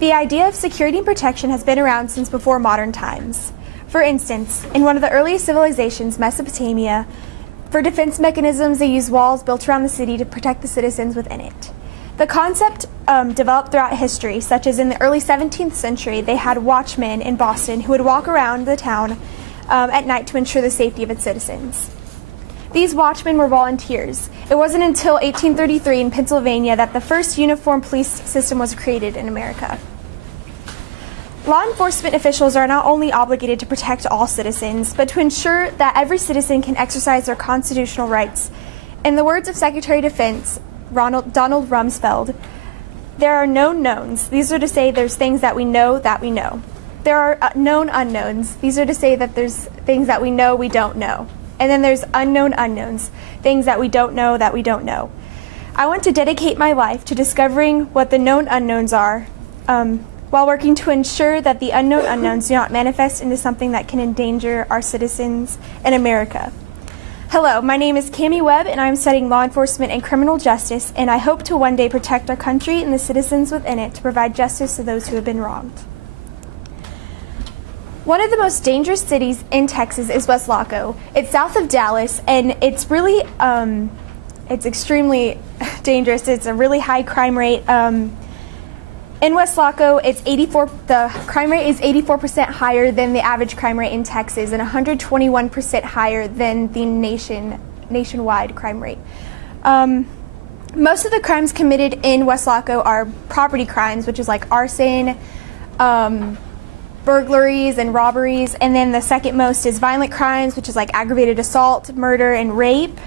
The idea of security and protection has been around since before modern times. For instance, in one of the earliest civilizations, Mesopotamia, for defense mechanisms they used walls built around the city to protect the citizens within it. The concept developed throughout history, such as in the early 17th century, they had watchmen in Boston who would walk around the town at night to ensure the safety of its citizens. These watchmen were volunteers. It wasn't until 1833 in Pennsylvania that the first uniform police system was created in America. Law enforcement officials are not only obligated to protect all citizens, but to ensure that every citizen can exercise their constitutional rights. In the words of Secretary of Defense Donald Rumsfeld, there are known knowns. These are to say there's things that we know that we know. There are known unknowns. These are to say that there's things that we know we don't know. And then there's unknown unknowns, things that we don't know that we don't know. I want to dedicate my life to discovering what the known unknowns are, while working to ensure that the unknown unknowns do not manifest into something that can endanger our citizens in America. Hello, my name is Camie OW, and I'm studying law enforcement and criminal justice, and I hope to one day protect our country and the citizens within it to provide justice to those who have been wronged. One of the most dangerous cities in Texas is West Laco. It's south of Dallas, and it's really, it's extremely dangerous. It's a really high crime rate. In West Laco, the crime rate is 84% higher than the average crime rate in Texas, and 121% higher than the nationwide crime rate. Most of the crimes committed in West Laco are property crimes, which is like arson, burglaries and robberies, and then the second most is violent crimes, which is like aggravated assault, murder, and rape.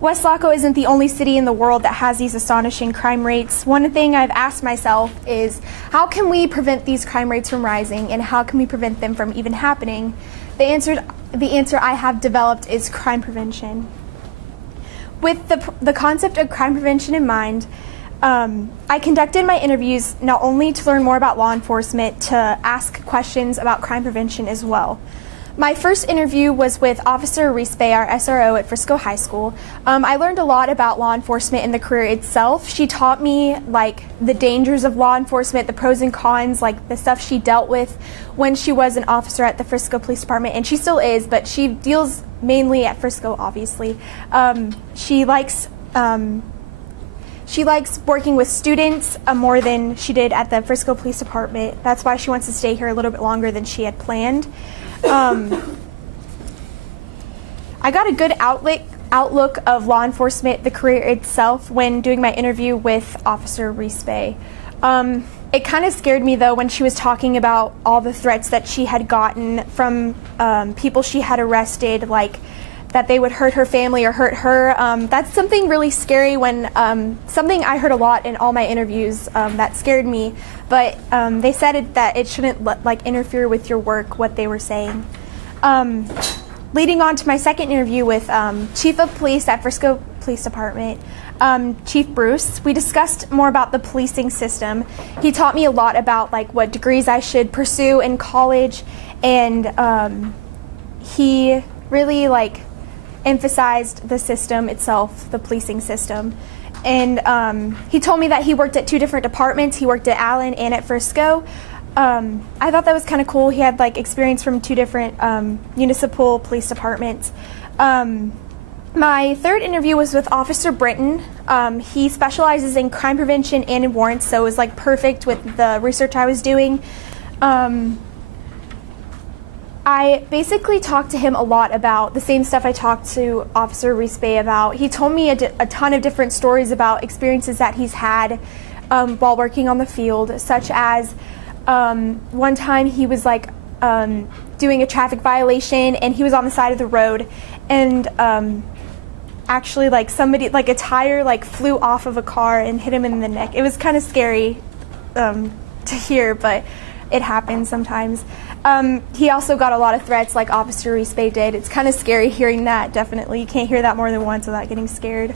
West Laco isn't the only city in the world that has these astonishing crime rates. One thing I've asked myself is, how can we prevent these crime rates from rising, and how can we prevent them from even happening? The answer I have developed is crime prevention. With the concept of crime prevention in mind, I conducted my interviews not only to learn more about law enforcement, to ask questions about crime prevention as well. My first interview was with Officer Rispe, our SRO at Frisco High School. I learned a lot about law enforcement and the career itself. She taught me like the dangers of law enforcement, the pros and cons, like the stuff she dealt with when she was an officer at the Frisco Police Department, and she still is, but she deals mainly at Frisco, obviously. She likes working with students more than she did at the Frisco Police Department. That's why she wants to stay here a little bit longer than she had planned. I got a good outlook of law enforcement, the career itself, when doing my interview with Officer Rispe. It kind of scared me, though, when she was talking about all the threats that she had gotten from people she had arrested, like that they would hurt her family or hurt her. That's something really scary, when something I heard a lot in all my interviews that scared me, but they said that it shouldn't interfere with your work, what they were saying. Leading on to my second interview with Chief of Police at Frisco Police Department, Chief Bruce, we discussed more about the policing system. He taught me a lot about what degrees I should pursue in college, and he really emphasized the system itself, the policing system. And he told me that he worked at two different departments. He worked at Allen and at Frisco. I thought that was kind of cool. He had experience from two different municipal police departments. My third interview was with Officer Britton. He specializes in crime prevention and in warrants, so it was perfect with the research I was doing. I basically talked to him a lot about the same stuff I talked to Officer Rispe about. He told me a ton of different stories about experiences that he's had while working on the field, such as one time he was doing a traffic violation, and he was on the side of the road, and actually somebody, a tire flew off of a car and hit him in the neck. It was kind of scary to hear, but it happens sometimes. He also got a lot of threats like Officer Rispe did. It's kind of scary hearing that, definitely. You can't hear that more than once without getting scared.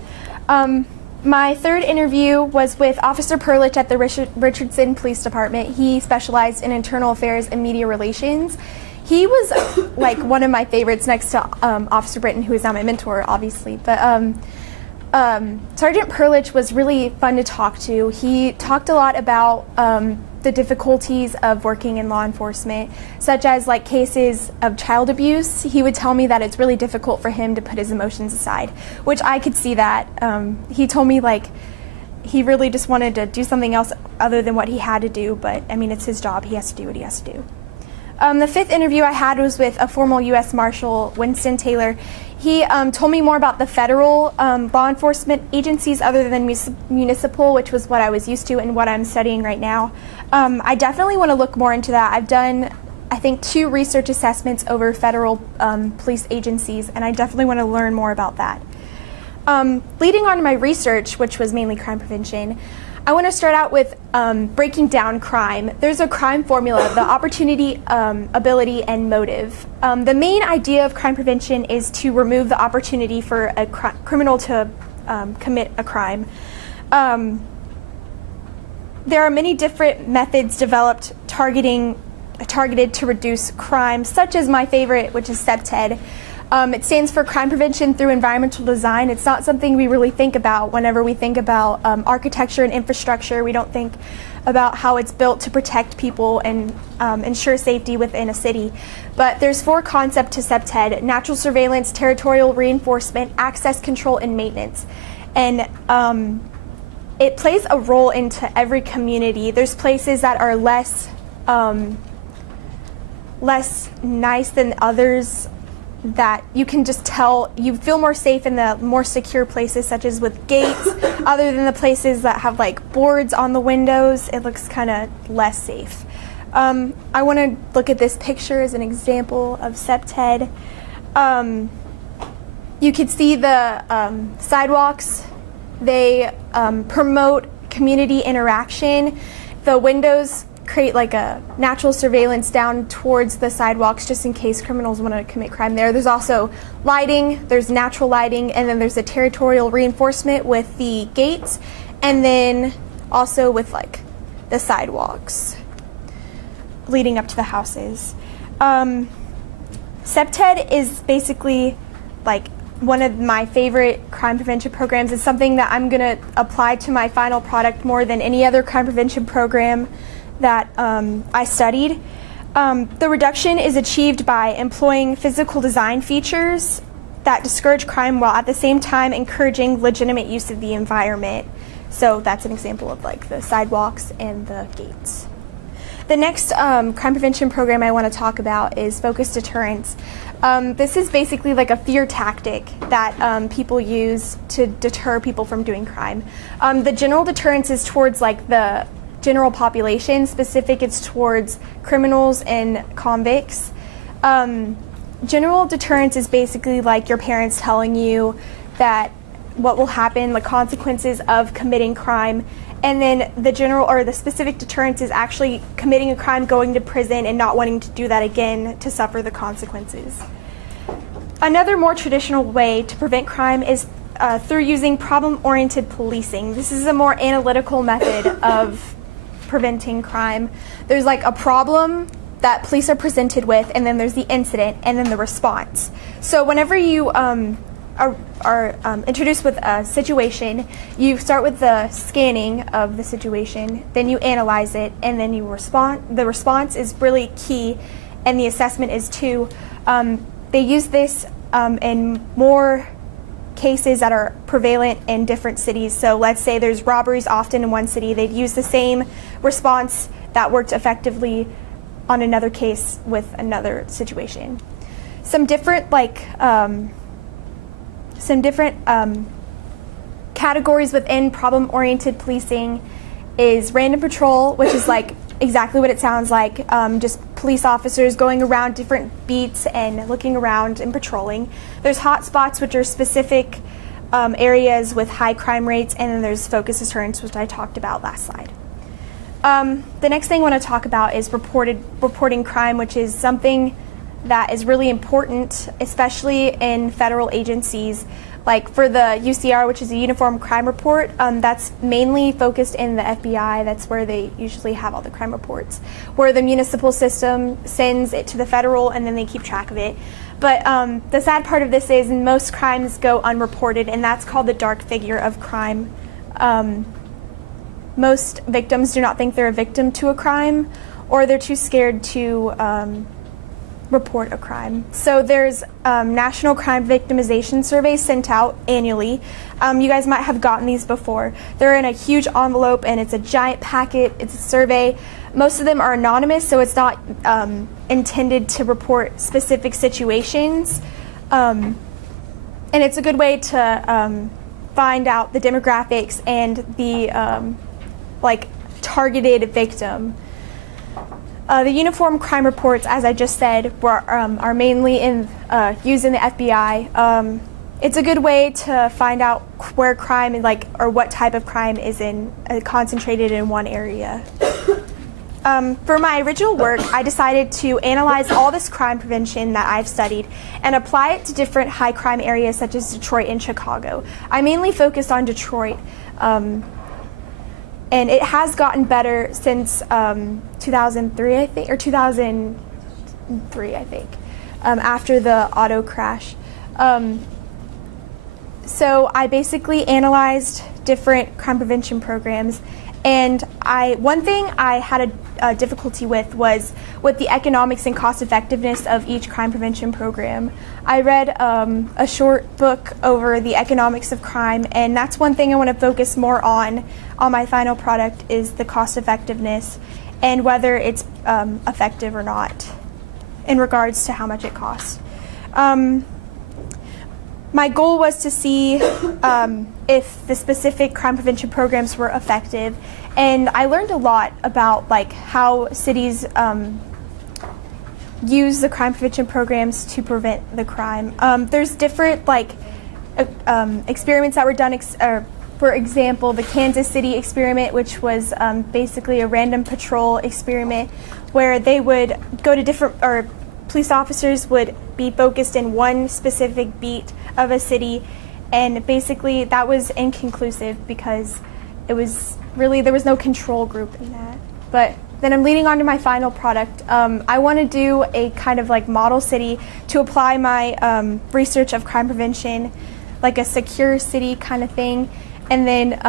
My third interview was with Officer Perlich at the Richardson Police Department. He specialized in internal affairs and media relations. He was one of my favorites next to Officer Britton, who is now my mentor, obviously. But Sergeant Perlich was really fun to talk to. He talked a lot about the difficulties of working in law enforcement, such as like cases of child abuse. He would tell me that it's really difficult for him to put his emotions aside, which I could see that. He told me like he really just wanted to do something else other than what he had to do, but I mean, it's his job. He has to do what he has to do. The fifth interview I had was with a former U.S. Marshal, Winston Taylor. He told me more about the federal law enforcement agencies other than municipal, which was what I was used to and what I'm studying right now. I definitely want to look more into that. I've done, I think, 2 research assessments over federal police agencies, and I definitely want to learn more about that. Leading on to my research, which was mainly crime prevention, I want to start out with breaking down crime. There's a crime formula: the opportunity, ability, and motive. The main idea of crime prevention is to remove the opportunity for a criminal to commit a crime. There are many different methods developed targeted to reduce crime, such as my favorite, which is CPTED. It stands for Crime Prevention Through Environmental Design. It's not something we really think about whenever we think about architecture and infrastructure. We don't think about how it's built to protect people and ensure safety within a city. But there's 4 concepts to CPTED: natural surveillance, territorial reinforcement, access control, and maintenance. And it plays a role into every community. There's places that are less nice than others, that you can just tell you feel more safe in the more secure places, such as with gates, other than the places that have like boards on the windows. It looks kind of less safe. I want to look at this picture as an example of CPTED. You could see the sidewalks. They promote community interaction. The windows create like a natural surveillance down towards the sidewalks just in case criminals want to commit crime there. There's also lighting, there's natural lighting, and then there's a territorial reinforcement with the gates, and then also with like the sidewalks leading up to the houses. CPTED is basically like one of my favorite crime prevention programs. It's something that I'm going to apply to my final product more than any other crime prevention program that I studied. The reduction is achieved by employing physical design features that discourage crime while at the same time encouraging legitimate use of the environment. So that's an example of like the sidewalks and the gates. The next crime prevention program I want to talk about is focused deterrence. This is basically like a fear tactic that people use to deter people from doing crime. The general deterrence is towards like the general population. Specific, it's towards criminals and convicts. General deterrence is basically like your parents telling you that what will happen, the consequences of committing crime. And then the general or the specific deterrence is actually committing a crime, going to prison, and not wanting to do that again to suffer the consequences. Another more traditional way to prevent crime is through using problem-oriented policing. This is a more analytical method of preventing crime. There's like a problem that police are presented with, and then there's the incident, and then the response. So whenever you are introduced with a situation, you start with the scanning of the situation, then you analyze it, and then you respond. The response is really key, and the assessment is too. They use this in more cases that are prevalent in different cities. So let's say there's robberies often in one city, they'd use the same response that worked effectively on another case with another situation. Some different categories within problem-oriented policing is random patrol, which is like exactly what it sounds like, just police officers going around different beats and looking around and patrolling. There's hot spots, which are specific areas with high crime rates, and then there's focus deterrence, which I talked about last slide. The next thing I want to talk about is reporting crime, which is something that is really important, especially in federal agencies. Like for the UCR, which is a Uniform Crime Report, that's mainly focused in the FBI. That's where they usually have all the crime reports, where the municipal system sends it to the federal and then they keep track of it. But the sad part of this is most crimes go unreported, and that's called the dark figure of crime. Most victims do not think they're a victim to a crime, or they're too scared to report a crime. So there's national crime victimization surveys sent out annually. You guys might have gotten these before. They're in a huge envelope and it's a giant packet. It's a survey. Most of them are anonymous, so it's not intended to report specific situations. And it's a good way to find out the demographics and the targeted victim. The uniform crime reports, as I just said, are mainly used in the FBI. It's a good way to find out where crime is or what type of crime is concentrated in one area. For my original work, I decided to analyze all this crime prevention that I've studied and apply it to different high crime areas such as Detroit and Chicago. I mainly focused on Detroit. And it has gotten better since 2003, I think, or 2003, I think, after the auto crash. So I basically analyzed different crime prevention programs, and one thing I had a difficulty with was with the economics and cost effectiveness of each crime prevention program. I read a short book over the economics of crime, and that's one thing I want to focus more on my final product is the cost effectiveness and whether it's effective or not in regards to how much it costs. My goal was to see if the specific crime prevention programs were effective, and I learned a lot about how cities use the crime prevention programs to prevent the crime. There's different experiments that were done. For example, the Kansas City experiment, which was basically a random patrol experiment, where they would go to police officers would be focused in one specific beat of a city, and basically that was inconclusive because there was no control group in that. But then I'm leading on to my final product. I want to do a kind of model city to apply my research of crime prevention, like a secure city kind of thing. And then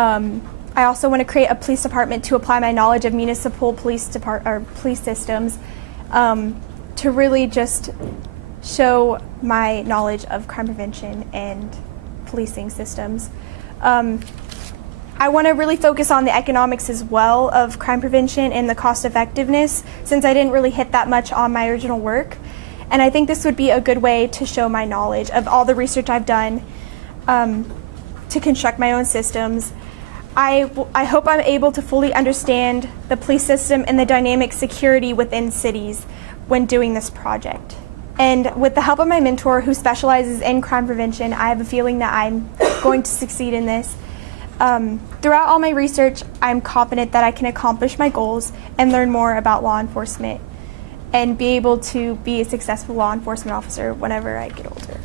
I also want to create a police department to apply my knowledge of municipal police systems to really just show my knowledge of crime prevention and policing systems. I want to really focus on the economics as well of crime prevention and the cost effectiveness, since I didn't really hit that much on my original work. And I think this would be a good way to show my knowledge of all the research I've done to construct my own systems. I hope I'm able to fully understand the police system and the dynamic security within cities when doing this project. And with the help of my mentor who specializes in crime prevention, I have a feeling that I'm going to succeed in this. Throughout all my research, I'm confident that I can accomplish my goals and learn more about law enforcement and be able to be a successful law enforcement officer whenever I get older.